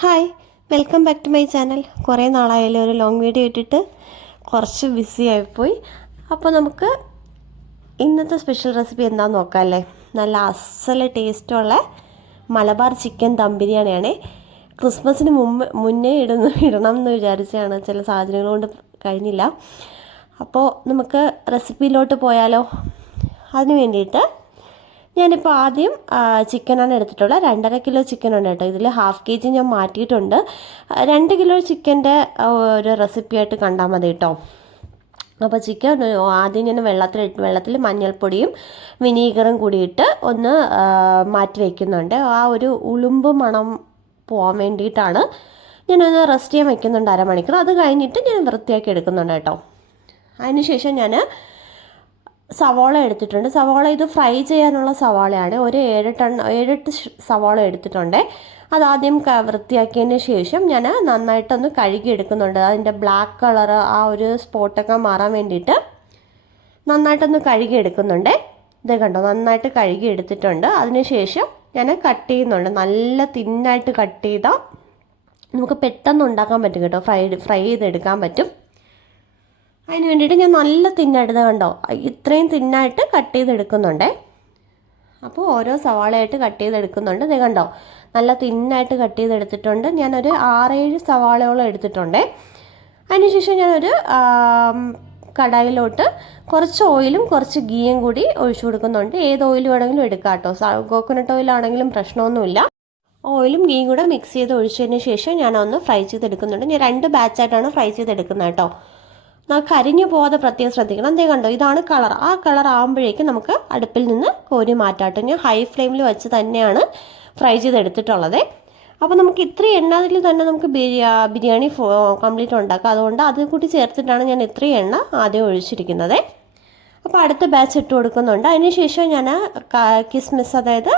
Hi, welcome back to my channel. കുറേ നാളായാലും ഒരു ലോങ് വീഡിയോ ഇട്ടിട്ട് കുറച്ച് ബിസി ആയിപ്പോയി. അപ്പോൾ നമുക്ക് ഇന്നത്തെ സ്പെഷ്യൽ റെസിപ്പി എന്താണെന്ന് നോക്കാം അല്ലേ. നല്ല അസല ടേസ്റ്റുള്ള മലബാർ ചിക്കൻ ദം ബിരിയാണിയാണേ. ക്രിസ്മസിന് മുന്നേ ഇടണം എന്ന് വിചാരിച്ചാണ്, ചില സാഹചര്യങ്ങൾ കൊണ്ട് കഴിഞ്ഞില്ല. അപ്പോൾ നമുക്ക് റെസിപ്പിയിലോട്ട് പോയാലോ. അതിന് വേണ്ടിയിട്ട് ഞാനിപ്പോൾ ആദ്യം ചിക്കനാണ് എടുത്തിട്ടുള്ളത്. 2.5 കിലോ ചിക്കനുണ്ട് കേട്ടോ. ഇതിൽ ½ kg ഞാൻ മാറ്റിയിട്ടുണ്ട്. 2 കിലോ ചിക്കൻ്റെ ഒരു റെസിപ്പിയായിട്ട് കണ്ടാൽ മതി കേട്ടോ. അപ്പോൾ ചിക്കൻ ആദ്യം ഞാൻ വെള്ളത്തിൽ മഞ്ഞൾപ്പൊടിയും വിനീഗറും കൂടിയിട്ട് ഒന്ന് മാറ്റി വയ്ക്കുന്നുണ്ട്. ആ ഒരു ഉളുമ്പ് മണം പോകാൻ വേണ്ടിയിട്ടാണ് ഞാനൊന്ന് റെസ്റ്റ് ചെയ്യാൻ വയ്ക്കുന്നുണ്ട് അരമണിക്കൂർ. അത് കഴിഞ്ഞിട്ട് ഞാൻ വൃത്തിയാക്കി എടുക്കുന്നുണ്ട് കേട്ടോ. അതിനുശേഷം ഞാൻ സവാള എടുത്തിട്ടുണ്ട്. സവാള ഇത് ഫ്രൈ ചെയ്യാനുള്ള സവാളയാണ്. ഒരു 7-8 സവാള എടുത്തിട്ടുണ്ട്. അതാദ്യം വൃത്തിയാക്കിയതിന് ശേഷം ഞാൻ നന്നായിട്ടൊന്ന് കഴുകി എടുക്കുന്നുണ്ട്. അതിൻ്റെ ബ്ലാക്ക് കളർ ആ ഒരു സ്പോട്ടൊക്കെ മാറാൻ വേണ്ടിയിട്ട് നന്നായിട്ടൊന്ന് കഴുകി എടുക്കുന്നുണ്ട്. ഇത് കണ്ടോ, നന്നായിട്ട് കഴുകി എടുത്തിട്ടുണ്ട്. അതിനുശേഷം ഞാൻ കട്ട് ചെയ്യുന്നുണ്ട്. നല്ല തിന്നായിട്ട് കട്ട് ചെയ്താൽ നമുക്ക് പെട്ടെന്ന് ഉണ്ടാക്കാൻ പറ്റും കേട്ടോ. ഫ്രൈ ചെയ്തെടുക്കാൻ പറ്റും. അതിന് വേണ്ടിയിട്ട് ഞാൻ നല്ല തിന്നായിട്ട് കണ്ടോ, ഇത്രയും തിന്നായിട്ട് കട്ട് ചെയ്തെടുക്കുന്നുണ്ടേ. അപ്പോൾ ഓരോ സവാളയായിട്ട് കട്ട് ചെയ്തെടുക്കുന്നുണ്ട്. ഇത് കണ്ടോ, നല്ല തിന്നായിട്ട് കട്ട് ചെയ്തെടുത്തിട്ടുണ്ട്. ഞാനൊരു 6-7 സവാളയോളം എടുത്തിട്ടുണ്ടേ. അതിനുശേഷം ഞാനൊരു കടായിലോട്ട് കുറച്ച് ഓയിലും കുറച്ച് ഗീയും കൂടി ഒഴിച്ചു കൊടുക്കുന്നുണ്ട്. ഏത് ഓയിൽ വേണമെങ്കിലും എടുക്കാം കേട്ടോ. കോക്കനട്ട് ഓയിലാണെങ്കിലും പ്രശ്നമൊന്നുമില്ല. ഓയിലും ഗീയും കൂടെ മിക്സ് ചെയ്ത് ഒഴിച്ചതിന് ശേഷം ഞാനൊന്ന് ഫ്രൈ ചെയ്തെടുക്കുന്നുണ്ട്. ഞാൻ 2 ബാച്ചായിട്ടാണ് ഫ്രൈ ചെയ്തെടുക്കുന്നത് കേട്ടോ. കരിഞ്ഞു പോകാതെ പ്രത്യേകം ശ്രദ്ധിക്കണം. എന്തേ കണ്ടോ, ഇതാണ് കളർ. ആ കളർ ആകുമ്പോഴേക്കും നമുക്ക് അടുപ്പിൽ നിന്ന് കോരി മാറ്റാട്ടോ. ഞാൻ ഹൈ ഫ്ലെയിമിൽ വെച്ച് തന്നെയാണ് ഫ്രൈ ചെയ്തെടുത്തിട്ടുള്ളത്. അപ്പോൾ നമുക്ക് ഇത്രയും എണ്ണയിൽ തന്നെ നമുക്ക് ബിരിയാണി കംപ്ലീറ്റ് ഉണ്ടാക്കാം. അതുകൊണ്ട് അത് കൂടി ചേർത്തിട്ടാണ് ഞാൻ ഇത്രയും എണ്ണ ആദ്യം ഒഴിച്ചിരിക്കുന്നത്. അപ്പോൾ അടുത്ത ബാച്ച് ഇട്ട് കൊടുക്കുന്നുണ്ട്. അതിനുശേഷം ഞാൻ കിസ്മിസ്, അതായത്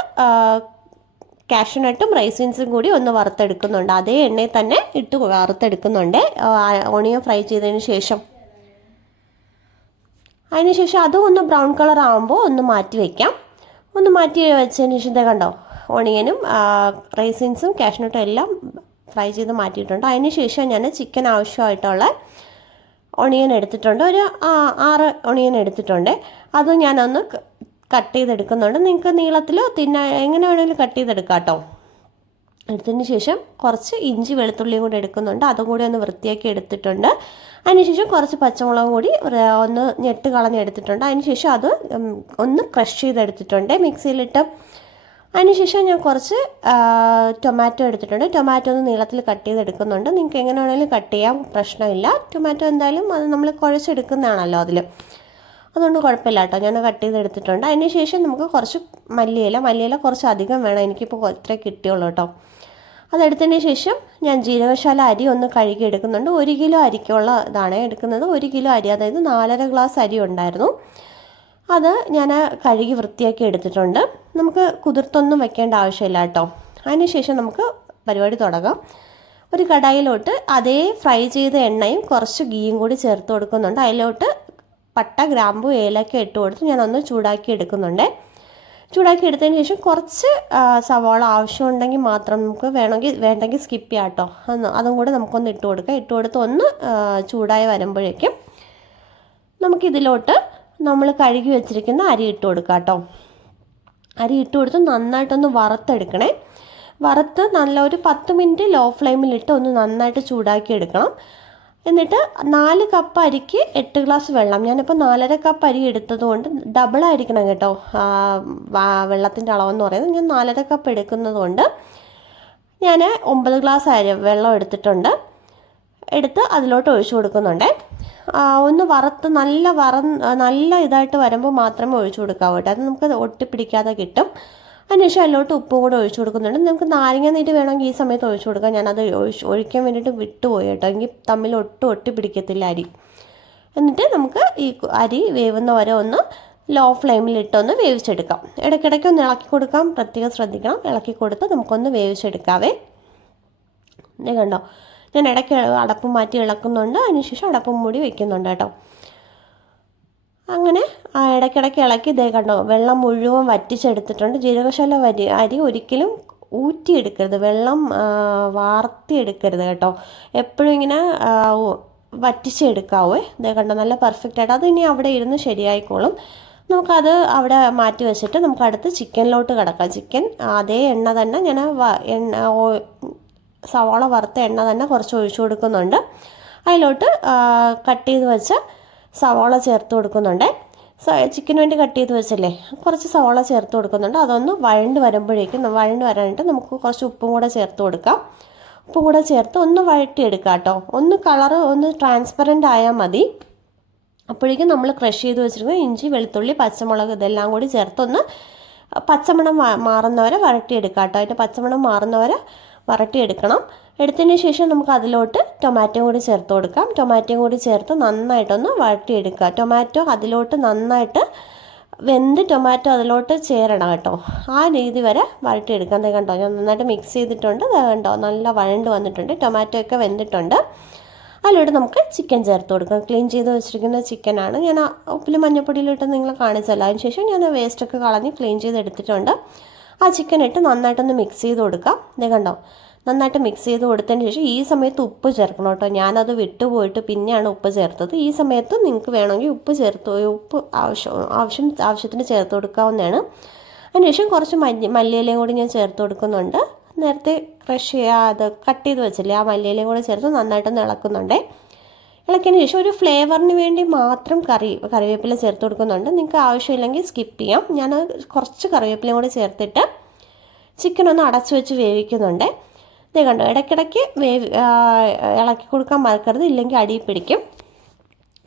കാഷ്യൂനട്ടും റൈസിൻസും കൂടി ഒന്ന് വറുത്തെടുക്കുന്നുണ്ട്. അതേ എണ്ണയിൽ തന്നെ ഇട്ട് വറുത്തെടുക്കുന്നുണ്ട് ഓണിയൻ ഫ്രൈ ചെയ്തതിന് ശേഷം. അതിനുശേഷം അതും ഒന്ന് ബ്രൗൺ കളർ ആകുമ്പോൾ ഒന്ന് മാറ്റി വയ്ക്കാം. ഒന്ന് മാറ്റി വെച്ചതിന് ശേഷം കണ്ടോ, ഓണിയനും റൈസിൻസും കാഷ്യൂനട്ടും എല്ലാം ഫ്രൈ ചെയ്ത് മാറ്റിയിട്ടുണ്ട്. അതിനുശേഷം ഞാൻ ചിക്കൻ ആവശ്യമായിട്ടുള്ള ഓണിയൻ എടുത്തിട്ടുണ്ട്. ഒരു 6 ഓണിയൻ എടുത്തിട്ടുണ്ട്. അതും ഞാനൊന്ന് കട്ട് ചെയ്തെടുക്കുന്നുണ്ട്. നിങ്ങൾക്ക് നീളത്തിൽ എങ്ങനെ വേണമെങ്കിലും കട്ട് ചെയ്തെടുക്കാം കേട്ടോ. എടുത്തതിന് ശേഷം കുറച്ച് ഇഞ്ചി വെളുത്തുള്ളിയും കൂടി എടുക്കുന്നുണ്ട്. അതും കൂടി ഒന്ന് വൃത്തിയാക്കി എടുത്തിട്ടുണ്ട്. അതിനുശേഷം കുറച്ച് പച്ചമുളകും കൂടി ഒന്ന് ഞെട്ട് കളഞ്ഞെടുത്തിട്ടുണ്ട്. അതിനുശേഷം അത് ഒന്ന് ക്രഷ് ചെയ്തെടുത്തിട്ടുണ്ട് മിക്സിയിലിട്ട്. അതിനുശേഷം ഞാൻ കുറച്ച് ടൊമാറ്റോ എടുത്തിട്ടുണ്ട്. ടൊമാറ്റോ ഒന്ന് നീളത്തിൽ കട്ട് ചെയ്തെടുക്കുന്നുണ്ട്. നിങ്ങൾക്ക് എങ്ങനെ വേണമെങ്കിലും കട്ട് ചെയ്യാം, പ്രശ്നമില്ല. ടൊമാറ്റോ എന്തായാലും അത് നമ്മൾ കുഴച്ചെടുക്കുന്നതാണല്ലോ അതിൽ, അതുകൊണ്ട് കുഴപ്പമില്ല കേട്ടോ. ഞാൻ കട്ട് ചെയ്തെടുത്തിട്ടുണ്ട്. അതിനുശേഷം നമുക്ക് കുറച്ച് മല്ലിയില കുറച്ച് അധികം വേണം. എനിക്കിപ്പോൾ ഇത്രേ കിട്ടിയുള്ളൂ കേട്ടോ. അതെടുത്തതിന് ശേഷം ഞാൻ ജീരകശാല അരി ഒന്ന് കഴുകി എടുക്കുന്നുണ്ട്. 1 കിലോ അരിക്കുള്ള ഇതാണ് എടുക്കുന്നത്. 1 കിലോ അരി, അതായത് 4.5 ഗ്ലാസ് അരി ഉണ്ടായിരുന്നു. അത് ഞാൻ കഴുകി വൃത്തിയാക്കി എടുത്തിട്ടുണ്ട്. നമുക്ക് കുതിർത്തൊന്നും വെക്കേണ്ട ആവശ്യമില്ല കേട്ടോ. അതിനുശേഷം നമുക്ക് പരിപാടി തുടങ്ങാം. ഒരു കടായിലോട്ട് അതേ ഫ്രൈ ചെയ്ത എണ്ണയും കുറച്ച് ഗീയും കൂടി ചേർത്ത് കൊടുക്കുന്നുണ്ട്. അതിലോട്ട് പട്ട, ഗ്രാമ്പു, ഏലക്ക ഇട്ട് കൊടുത്ത് ഞാനൊന്ന് ചൂടാക്കി എടുക്കുന്നുണ്ട്. ചൂടാക്കി എടുത്തതിന് ശേഷം കുറച്ച് സവാള ആവശ്യമുണ്ടെങ്കിൽ മാത്രം, നമുക്ക് വേണ്ടെങ്കിൽ സ്കിപ്പ് ചെയ്യാം കേട്ടോ. അതും കൂടെ നമുക്കൊന്ന് ഇട്ട് കൊടുക്കാം. ഇട്ട് കൊടുത്ത് ഒന്ന് ചൂടായി വരുമ്പോഴേക്കും നമുക്കിതിലോട്ട് നമ്മൾ കഴുകി വെച്ചിരിക്കുന്ന അരി ഇട്ട് കൊടുക്കാം കേട്ടോ. അരി ഇട്ട് കൊടുത്ത് നന്നായിട്ടൊന്ന് വറുത്തെടുക്കണേ. വറുത്ത് നല്ല ഒരു 10 മിനിറ്റ് ലോ ഫ്ലെയിമിലിട്ട് ഒന്ന് നന്നായിട്ട് ചൂടാക്കി എടുക്കണം. എന്നിട്ട് 4 കപ്പ് അരിക്ക് 8 ഗ്ലാസ് വെള്ളം. ഞാനിപ്പോൾ 4.5 കപ്പ് അരി എടുത്തത് കൊണ്ട് ഡബിളായിരിക്കണം കേട്ടോ വെള്ളത്തിൻ്റെ അളവെന്ന് പറയുന്നത്. ഞാൻ 4.5 കപ്പ് എടുക്കുന്നത് കൊണ്ട് ഞാൻ 9 ഗ്ലാസ് വെള്ളം എടുത്ത് അതിലോട്ട് ഒഴിച്ചു കൊടുക്കുന്നുണ്ട്. ഒന്ന് വറുത്ത് നല്ല ഇതായിട്ട് വരുമ്പോൾ മാത്രമേ ഒഴിച്ചു കൊടുക്കാവൂ കേട്ടോ. അത് നമുക്ക് ഒട്ടിപ്പിടിക്കാതെ കിട്ടും. അതിനുശേഷം അതിലോട്ട് ഉപ്പും കൂടെ ഒഴിച്ചു കൊടുക്കുന്നുണ്ട്. നമുക്ക് നാരങ്ങ നീര് വേണമെങ്കിൽ ഈ സമയത്ത് ഒഴിച്ചു കൊടുക്കാം. ഞാനത് ഒഴിക്കാൻ വേണ്ടിയിട്ട് വിട്ടുപോയി കേട്ടോ. എങ്കിൽ തമ്മിൽ ഒട്ടി പിടിക്കത്തില്ല അരി. എന്നിട്ട് നമുക്ക് ഈ അരി വേവുന്ന വരെ ഒന്ന് ലോ ഫ്ലെയിമിലിട്ടൊന്ന് വേവിച്ചെടുക്കാം. ഇടയ്ക്കിടയ്ക്ക് ഒന്ന് ഇളക്കി കൊടുക്കാം, പ്രത്യേകം ശ്രദ്ധിക്കണം. ഇളക്കി കൊടുത്ത് നമുക്കൊന്ന് വേവിച്ചെടുക്കാവേ. ഇത് കണ്ടോ, ഞാൻ ഇടയ്ക്ക് അടപ്പ് മാറ്റി ഇളക്കുന്നുണ്ട്. അതിനുശേഷം അടപ്പും മൂടി വയ്ക്കുന്നുണ്ട് കേട്ടോ. അങ്ങനെ ഇടയ്ക്കിടയ്ക്ക് ഇളക്കി ഇതേ കണ്ടോ, വെള്ളം മുഴുവൻ വറ്റിച്ചെടുത്തിട്ടുണ്ട്. ജീരകശാല അരി ഒരിക്കലും ഊറ്റിയെടുക്കരുത്, വെള്ളം വാർത്തിയെടുക്കരുത് കേട്ടോ. എപ്പോഴും ഇങ്ങനെ വറ്റിച്ചെടുക്കാവേ. ഇതേ കണ്ടോ, നല്ല പെർഫെക്റ്റ് ആയിട്ട്. അത് ഇനി അവിടെ ഇരുന്ന് ശരിയായിക്കോളും. നമുക്കത് അവിടെ മാറ്റി വെച്ചിട്ട് നമുക്ക് അടുത്ത് ചിക്കനിലോട്ട് കിടക്കാം. ചിക്കൻ അതേ എണ്ണ തന്നെ ഞാൻ സവാള വറുത്ത എണ്ണ തന്നെ കുറച്ച് ഒഴിച്ചു കൊടുക്കുന്നുണ്ട്. അതിലോട്ട് കട്ട് ചെയ്ത് വെച്ച സവാള ചേർത്ത് കൊടുക്കുന്നുണ്ട്. ചിക്കന് വേണ്ടി കട്ട് ചെയ്ത് വെച്ചല്ലേ, കുറച്ച് സവാള ചേർത്ത് കൊടുക്കുന്നുണ്ട്. അതൊന്ന് വഴണ്ട് വരാനായിട്ട് നമുക്ക് കുറച്ച് ഉപ്പും കൂടെ ചേർത്ത് കൊടുക്കാം. ഉപ്പും കൂടെ ചേർത്ത് ഒന്ന് വഴറ്റിയെടുക്കാം കേട്ടോ. ഒന്ന് കളറ് ഒന്ന് ട്രാൻസ്പെറൻ്റ് ആയാൽ മതി. അപ്പോഴേക്കും നമ്മൾ ക്രഷ് ചെയ്ത് വെച്ചിരിക്കുന്ന ഇഞ്ചി, വെളുത്തുള്ളി, പച്ചമുളക് ഇതെല്ലാം കൂടി ചേർത്തൊന്ന് പച്ചമണം മാറുന്നവരെ വഴറ്റിയെടുക്കാം കേട്ടോ. അതിൻ്റെ പച്ചമണം മാറുന്നവരെ വഴറ്റിയെടുക്കണം. എടുത്തതിന് ശേഷം നമുക്ക് അതിലോട്ട് ടൊമാറ്റോ കൂടി ചേർത്ത് കൊടുക്കാം. ടൊമാറ്റോയും കൂടി ചേർത്ത് നന്നായിട്ടൊന്ന് വഴറ്റിയെടുക്കുക. ടൊമാറ്റോ അതിലോട്ട് നന്നായിട്ട് വെന്ത് ടൊമാറ്റോ അതിലോട്ട് ചേരണം കേട്ടോ. ആ രീതി വരെ വഴറ്റിയെടുക്കാം. കണ്ടോ, ഞാൻ നന്നായിട്ട് മിക്സ് ചെയ്തിട്ടുണ്ട്. കണ്ടോ, നല്ല വഴണ്ട് വന്നിട്ടുണ്ട്. ടൊമാറ്റോ ഒക്കെ വെന്തിട്ടുണ്ട്. അതിലോട്ട് നമുക്ക് ചിക്കൻ ചേർത്ത് കൊടുക്കാം. ക്ലീൻ ചെയ്ത് വെച്ചിരിക്കുന്ന ചിക്കനാണ്. ഞാൻ ഉപ്പിലും മഞ്ഞപ്പൊടിയിലിട്ട് നിങ്ങൾ കാണിച്ചല്ലോ. അതിന് ശേഷം ഞാൻ വേസ്റ്റൊക്കെ കളഞ്ഞ് ക്ലീൻ ചെയ്ത് എടുത്തിട്ടുണ്ട്. ആ ചിക്കൻ ഇട്ട് നന്നായിട്ടൊന്ന് മിക്സ് ചെയ്ത് കൊടുക്കാം. കണ്ടോ, നന്നായിട്ട് മിക്സ് ചെയ്ത് കൊടുത്തതിന് ശേഷം ഈ സമയത്ത് ഉപ്പ് ചേർക്കണം കേട്ടോ. ഞാനത് വിട്ടുപോയിട്ട് പിന്നെയാണ് ഉപ്പ് ചേർത്തത്. ഈ സമയത്ത് നിങ്ങൾക്ക് വേണമെങ്കിൽ ഉപ്പ് ആവശ്യത്തിന് ചേർത്ത് കൊടുക്കാവുന്നതാണ്. അതിനുശേഷം കുറച്ച് മല്ലിയിലയും കൂടി ഞാൻ ചേർത്ത് കൊടുക്കുന്നുണ്ട്. നേരത്തെ അത് കട്ട് ചെയ്ത് വെച്ചില്ലേ, ആ മല്ലിയിലയും കൂടി ചേർത്ത് നന്നായിട്ടൊന്ന് ഇളക്കുന്നുണ്ട്. ഇളക്കിയതിന് ശേഷം ഒരു ഫ്ലേവറിന് വേണ്ടി മാത്രം കറിവേപ്പില ചേർത്ത് കൊടുക്കുന്നുണ്ട്. നിങ്ങൾക്ക് ആവശ്യമില്ലെങ്കിൽ സ്കിപ്പ് ചെയ്യാം. ഞാൻ കുറച്ച് കറിവേപ്പിലയും കൂടി ചേർത്തിട്ട് ചിക്കൻ ഒന്ന് അടച്ചു വെച്ച് വേവിക്കുന്നുണ്ട്. ഇതേ കണ്ടോ, ഇടയ്ക്കിടയ്ക്ക് ഇളക്കി കൊടുക്കാൻ മറക്കരുത്, ഇല്ലെങ്കിൽ അടിയിൽ പിടിക്കും.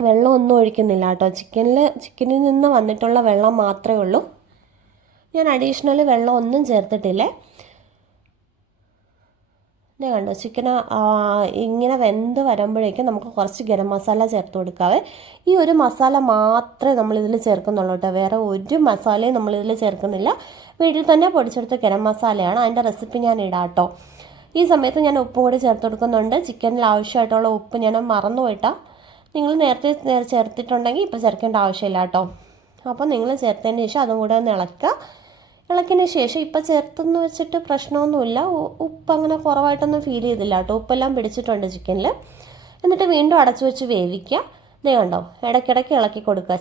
വെള്ളം ഒന്നും ഒഴിക്കുന്നില്ല കേട്ടോ. ചിക്കനിൽ നിന്ന് വന്നിട്ടുള്ള വെള്ളം മാത്രമേ ഉള്ളൂ. ഞാൻ അഡീഷണൽ വെള്ളം ഒന്നും ചേർത്തിട്ടില്ലേ. ഇതേ കണ്ടോ, ചിക്കൻ ഇങ്ങനെ വെന്ത് വരുമ്പോഴേക്കും നമുക്ക് കുറച്ച് ഗരം മസാല ചേർത്ത് കൊടുക്കാവേ. ഈ ഒരു മസാല മാത്രമേ നമ്മളിതിൽ ചേർക്കുന്നുള്ളൂ കേട്ടോ. വേറെ ഒരു മസാലയും നമ്മളിതിൽ ചേർക്കുന്നില്ല. വീട്ടിൽ തന്നെ പൊടിച്ചെടുത്ത ഗരം മസാലയാണ്. അതിൻ്റെ റെസിപ്പി ഞാൻ ഇടാം കേട്ടോ. ഈ സമയത്ത് ഞാൻ ഉപ്പും കൂടി ചേർത്ത് കൊടുക്കുന്നുണ്ട്. ചിക്കനിൽ ആവശ്യമായിട്ടുള്ള ഉപ്പ് ഞാൻ മറന്നു പോയിട്ടാണ്. നിങ്ങൾ നേരത്തെ ചേർത്തിട്ടുണ്ടെങ്കിൽ ഇപ്പോൾ ചേർക്കേണ്ട ആവശ്യമില്ല കേട്ടോ. അപ്പോൾ നിങ്ങൾ ചേർത്തതിന് ശേഷം അതും കൂടെ ഒന്ന് ഇളക്കുക. ഇളക്കിയതിന് ശേഷം ഇപ്പോൾ ചേർത്തെന്ന് വെച്ചിട്ട് പ്രശ്നമൊന്നുമില്ല. ഉപ്പ് അങ്ങനെ കുറവായിട്ടൊന്നും ഫീൽ ചെയ്തില്ല കേട്ടോ. ഉപ്പെല്ലാം പിടിച്ചിട്ടുണ്ട് ചിക്കനിൽ. എന്നിട്ട് വീണ്ടും അടച്ചു വെച്ച് വേവിക്കുക. ഇതേ കണ്ടോ, ഇടയ്ക്കിടയ്ക്ക് ഇളക്കി കൊടുക്കുക.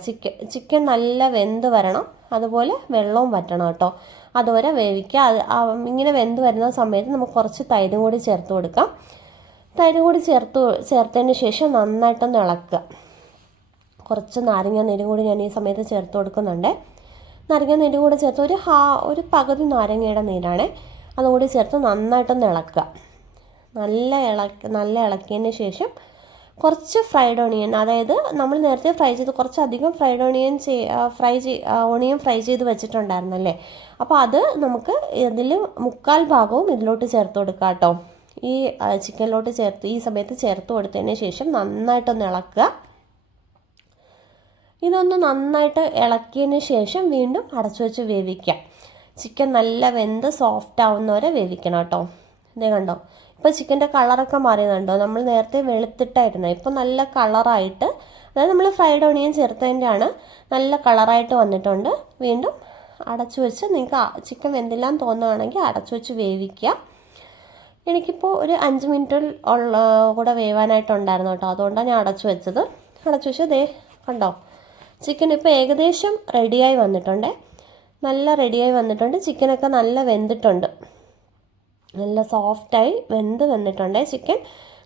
ചിക്കൻ നല്ല വെന്ത് വരണം, അതുപോലെ വെള്ളവും വറ്റണം കേട്ടോ. അതുവരെ വേവിക്കുക. ഇങ്ങനെ വെന്ത് വരുന്ന സമയത്ത് നമുക്ക് കുറച്ച് തൈരും കൂടി ചേർത്ത് കൊടുക്കാം. തൈരും കൂടി ചേർത്തതിന് ശേഷം നന്നായിട്ടൊന്ന് ഇളക്കുക. കുറച്ച് നാരങ്ങ നീരും കൂടി ഞാൻ ഈ സമയത്ത് ചേർത്ത് കൊടുക്കുന്നുണ്ട്. നാരങ്ങ നീരും കൂടി ചേർത്ത് ഒരു പകുതി നാരങ്ങയുടെ നീരാണ്. അതുകൂടി ചേർത്ത് നന്നായിട്ടൊന്ന് ഇളക്കുക. നല്ല ഇളക്കിയതിന് ശേഷം കുറച്ച് ഫ്രൈഡ് ഓണിയൻ, അതായത് നമ്മൾ നേരത്തെ ഫ്രൈ ചെയ്ത് കുറച്ചധികം ഓണിയൻ ഫ്രൈ ചെയ്ത് വെച്ചിട്ടുണ്ടായിരുന്നല്ലേ. അപ്പോൾ അത് നമുക്ക് ഇതിൽ 3/4 ഭാഗവും ഇതിലോട്ട് ചേർത്ത് കൊടുക്കാം കേട്ടോ. ഈ ചിക്കനിലോട്ട് ഈ സമയത്ത് ചേർത്ത് കൊടുത്തതിന് ശേഷം നന്നായിട്ടൊന്ന് ഇളക്കുക. ഇതൊന്ന് നന്നായിട്ട് ഇളക്കിയതിന് ശേഷം വീണ്ടും അടച്ചു വെച്ച് വേവിക്കാം. ചിക്കൻ നല്ല വെന്ത് സോഫ്റ്റ് ആവുന്നവരെ വേവിക്കണം കേട്ടോ. ഇതേ കണ്ടോ, ഇപ്പോൾ ചിക്കൻ്റെ കളറൊക്കെ മാറിയതുണ്ടോ. നമ്മൾ നേരത്തെ വെളുത്തിട്ടായിരുന്നു, ഇപ്പോൾ നല്ല കളറായിട്ട്, അതായത് നമ്മൾ ഫ്രൈഡ് ഓണിയൻ ചേർത്തതിൻ്റെയാണ്, നല്ല കളറായിട്ട് വന്നിട്ടുണ്ട്. വീണ്ടും അടച്ചു വെച്ച് നിങ്ങൾക്ക് ചിക്കൻ വെന്തില്ലാന്ന് തോന്നുകയാണെങ്കിൽ അടച്ചു വെച്ച് വേവിക്കുക. എനിക്കിപ്പോൾ ഒരു 5 മിനിറ്റ് കൂടെ വേവാനായിട്ടുണ്ടായിരുന്നു കേട്ടോ. അതുകൊണ്ടാണ് ഞാൻ അടച്ചു വെച്ചത്. അടച്ചു വെച്ച് ദേ കണ്ടോ, ചിക്കൻ ഇപ്പോൾ ഏകദേശം റെഡിയായി വന്നിട്ടുണ്ട്. നല്ല റെഡിയായി വന്നിട്ടുണ്ട്. ചിക്കനൊക്കെ നല്ല വെന്തിട്ടുണ്ട്, നല്ല സോഫ്റ്റായി വെന്ത് വന്നിട്ടുണ്ട് ചിക്കൻ.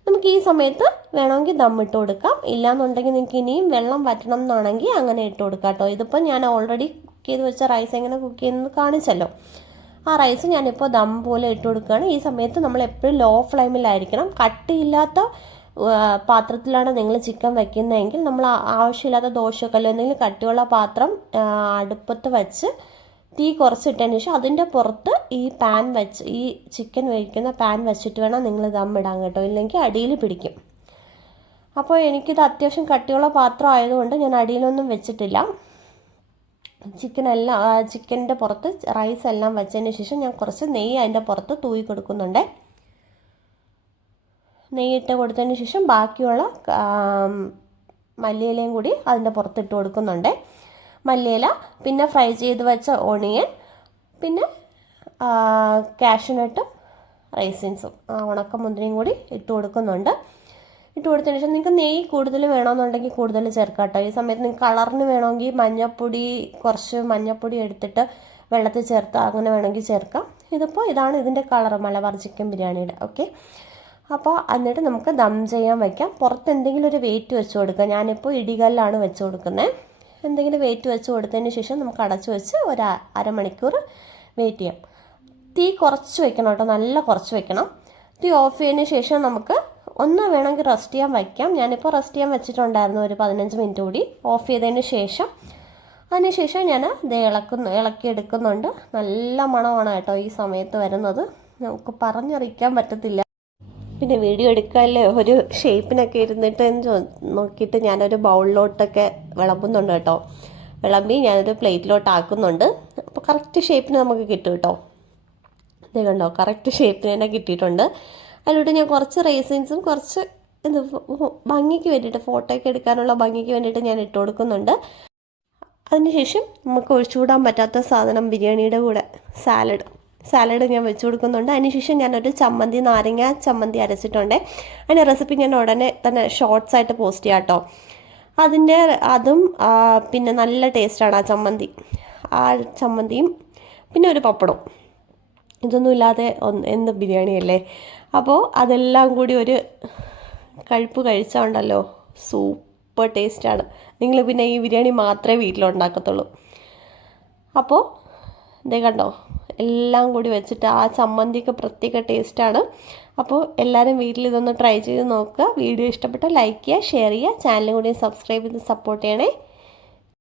നമുക്ക് ഈ സമയത്ത് വേണമെങ്കിൽ ദമ്മിട്ട് കൊടുക്കാം. ഇല്ലയെന്നുണ്ടെങ്കിൽ നിങ്ങൾക്ക് ഇനിയും വെള്ളം വറ്റണം എന്നാണെങ്കിൽ അങ്ങനെ ഇട്ട് കൊടുക്കാം കേട്ടോ. ഇതിപ്പോൾ ഞാൻ ഓൾറെഡി കുക്ക് ചെയ്ത് വെച്ച റൈസ് എങ്ങനെ കുക്ക് ചെയ്യുന്നത് കാണിച്ചല്ലോ. ആ റൈസ് ഞാനിപ്പോൾ ദം പോലെ ഇട്ട് കൊടുക്കുകയാണ്. ഈ സമയത്ത് നമ്മൾ എപ്പോഴും ലോ ഫ്ലെയിമിലായിരിക്കണം. കട്ടിയില്ലാത്ത പാത്രത്തിലാണ് നിങ്ങൾ ചിക്കൻ വെക്കുന്നതെങ്കിൽ നമ്മൾ ആവശ്യമില്ലാത്ത ദോശക്കല്ലോ എന്തെങ്കിലും കട്ടിയുള്ള പാത്രം അടുപ്പത്ത് വെച്ച് തീ കുറച്ചിട്ടതിന് ശേഷം അതിൻ്റെ പുറത്ത് ഈ ചിക്കൻ വേവിക്കുന്ന പാൻ വെച്ചിട്ട് വേണം നിങ്ങൾ ദമ്മിടാൻ കേട്ടോ. ഇല്ലെങ്കിൽ അടിയിൽ പിടിക്കും. അപ്പോൾ എനിക്കിത് അത്യാവശ്യം കട്ടിയുള്ള പാത്രം ആയതുകൊണ്ട് ഞാൻ അടിയിലൊന്നും വെച്ചിട്ടില്ല. ചിക്കൻ്റെ പുറത്ത് റൈസ് എല്ലാം വെച്ചതിന് ശേഷം ഞാൻ കുറച്ച് നെയ്യ് അതിൻ്റെ പുറത്ത് തൂവി കൊടുക്കുന്നുണ്ട്. നെയ്യിട്ട് കൊടുത്തതിന് ശേഷം ബാക്കിയുള്ള മല്ലിയിലയും കൂടി അതിൻ്റെ പുറത്തിട്ട് കൊടുക്കുന്നുണ്ട്. മല്ലിയില, പിന്നെ ഫ്രൈ ചെയ്ത് വെച്ച ഓണിയൻ, പിന്നെ കാഷ്യൂനട്ടും റൈസിൻസും ഉണക്കമുന്തിരിയും കൂടി ഇട്ട് കൊടുക്കുന്നുണ്ട്. ഇട്ട് കൊടുത്തതിന് ശേഷം നിങ്ങൾക്ക് നെയ്യ് കൂടുതൽ വേണമെന്നുണ്ടെങ്കിൽ കൂടുതൽ ചേർക്കാം കേട്ടോ. ഈ സമയത്ത് നിങ്ങൾക്ക് കളറിന് വേണമെങ്കിൽ കുറച്ച് മഞ്ഞൾപ്പൊടി എടുത്തിട്ട് വെള്ളത്തിൽ ചേർത്ത് അങ്ങനെ വേണമെങ്കിൽ ചേർക്കാം. ഇതാണ് ഇതിൻ്റെ കളർ മലബാർ ചിക്കൻ ബിരിയാണിയുടെ. ഓക്കെ, അപ്പോൾ എന്നിട്ട് നമുക്ക് ദം ചെയ്യാൻ വയ്ക്കാം. പുറത്ത് എന്തെങ്കിലും ഒരു വെയിറ്റ് വെച്ച് കൊടുക്കുക. ഞാനിപ്പോൾ ഇടികല്ലാണ് വെച്ച് കൊടുക്കുന്നത്. എന്തെങ്കിലും വെയിറ്റ് വെച്ച് കൊടുത്തതിന് ശേഷം നമുക്ക് അടച്ചു വെച്ച് ഒരു അരമണിക്കൂർ വെയിറ്റ് ചെയ്യാം. തീ കുറച്ച് വെക്കണം കേട്ടോ, നല്ല കുറച്ച് വെക്കണം. തീ ഓഫ് ചെയ്തതിന് ശേഷം നമുക്ക് വേണമെങ്കിൽ റെസ്റ്റ് ചെയ്യാൻ വയ്ക്കാം. ഞാനിപ്പോൾ റെസ്റ്റ് ചെയ്യാൻ വെച്ചിട്ടുണ്ടായിരുന്നു ഒരു 15 മിനിറ്റ് കൂടി. ഓഫ് ചെയ്തതിന് ശേഷം ഞാൻ ഇത് ഇളക്കിയെടുക്കുന്നുണ്ട്. നല്ല മണമാണ് കേട്ടോ ഈ സമയത്ത് വരുന്നത്, നമുക്ക് പറഞ്ഞറിയിക്കാൻ പറ്റത്തില്ല. പിന്നെ വീഡിയോ എടുക്കാല്ലേ ഒരു ഷേപ്പിനൊക്കെ ഇരുന്നിട്ട് നോക്കിയിട്ട് ഞാനൊരു ബൗളിലോട്ടൊക്കെ വിളമ്പുന്നുണ്ട് കേട്ടോ. വിളമ്പി ഞാനൊരു പ്ലേറ്റിലോട്ട് ആക്കുന്നുണ്ട്. അപ്പോൾ കറക്റ്റ് ഷേപ്പിന് നമുക്ക് കിട്ടും കേട്ടോ. ഇത് കണ്ടോ, കറക്റ്റ് ഷേപ്പിന് തന്നെ കിട്ടിയിട്ടുണ്ട്. അതിലോട്ട് ഞാൻ കുറച്ച് റൈസിൻസും കുറച്ച് ഭംഗിക്ക് വേണ്ടിയിട്ട്, ഫോട്ടോയൊക്കെ എടുക്കാനുള്ള ഭംഗിക്ക് വേണ്ടിയിട്ട് ഞാൻ ഇട്ട് കൊടുക്കുന്നുണ്ട്. അതിനുശേഷം നമുക്ക് ഒഴിച്ചുകൂടാൻ പറ്റാത്ത സാധനം ബിരിയാണിയുടെ കൂടെ സാലഡ് ഞാൻ വെച്ച് കൊടുക്കുന്നുണ്ട്. അതിനുശേഷം ഞാനൊരു നാരങ്ങ ചമ്മന്തി അരച്ചിട്ടുണ്ട്. അതിൻ്റെ റെസിപ്പി ഞാൻ ഉടനെ തന്നെ ഷോർട്സ് ആയിട്ട് പോസ്റ്റ് ചെയ്യാം കേട്ടോ. അതും പിന്നെ നല്ല ടേസ്റ്റാണ് ആ ചമ്മന്തിയും പിന്നെ ഒരു പപ്പടവും. ഇതൊന്നും ഇല്ലാതെ എന്ത് ബിരിയാണിയല്ലേ. അപ്പോൾ അതെല്ലാം കൂടി ഒരു കഴിപ്പ് കഴിച്ചാൽ സൂപ്പർ ടേസ്റ്റാണ്. നിങ്ങൾ പിന്നെ ഈ ബിരിയാണി മാത്രമേ വീട്ടിലുണ്ടാക്കത്തുള്ളൂ. അപ്പോൾ ഇതേ കണ്ടോ, എല്ലാം കൂടി വെച്ചിട്ട് ആ ചമ്മന്തിയൊക്കെ പ്രത്യേക ടേസ്റ്റാണ്. അപ്പോൾ എല്ലാവരും വീട്ടിൽ ഇതൊന്ന് ട്രൈ ചെയ്ത് നോക്കുക. വീഡിയോ ഇഷ്ടപ്പെട്ടാൽ ലൈക്ക് ചെയ്യുക, ഷെയർ ചെയ്യുക, ചാനലും കൂടി സബ്സ്ക്രൈബ് ചെയ്ത് സപ്പോർട്ട് ചെയ്യണേ.